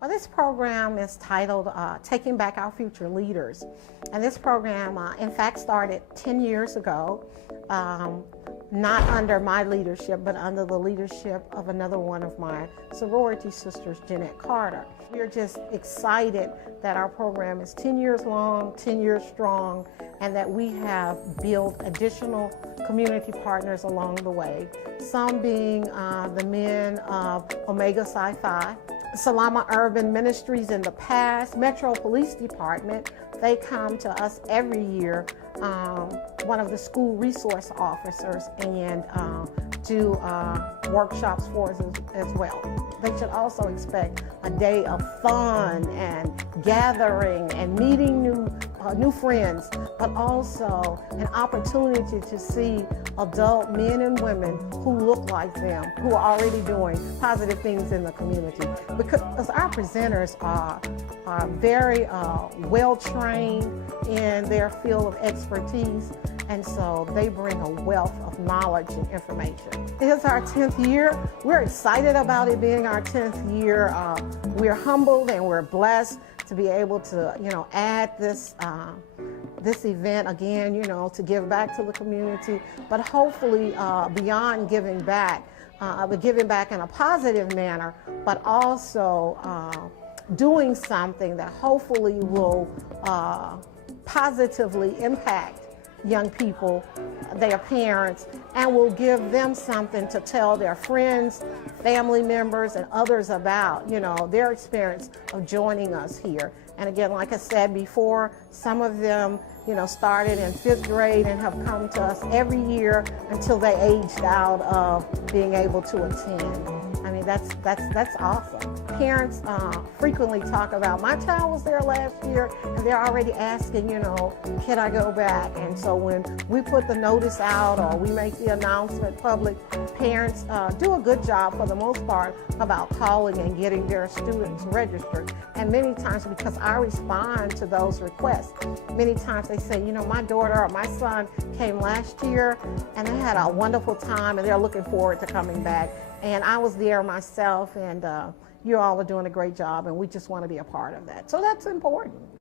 Well, this program is titled Taking Back Our Future Leaders. And this program, in fact, started 10 years ago, not under my leadership, but under the leadership of another one of my sorority sisters, Jeanette Carter. We're just excited that our program is 10 years long, 10 years strong, and that we have built additional community partners along the way. Some being the men of Omega Psi Phi, Salama Urban Ministries in the past, Metro Police Department. They come to us every year, one of the school resource officers, and do workshops for us as well. They should also expect a day of fun and gathering and meeting new friends, but also an opportunity to see adult men and women who look like them, who are already doing positive things in the community. Because our presenters are very well trained in their field of expertise, and so they bring a wealth of knowledge and information. It is our 10th year. We're excited about it being our 10th year. We're humbled and we're blessed to be able to, add this event again, to give back to the community, but hopefully beyond giving back, but giving back in a positive manner, but also doing something that hopefully will positively impact young people, their parents, and will give them something to tell their friends, family members, and others about, their experience of joining us here. And again, like I said before, some of them, started in 5th grade and have come to us every year until they aged out of being able to attend. I mean, that's awesome. Parents frequently talk about, my child was there last year, and they're already asking, can I go back? And so when we put the notice out or we make the announcement public, parents do a good job for the most part about calling and getting their students registered. And many times, because I respond to those requests, many times they say, my daughter or my son came last year and they had a wonderful time and they're looking forward to coming back. And I was there myself, and you all are doing a great job, and we just want to be a part of that. So that's important.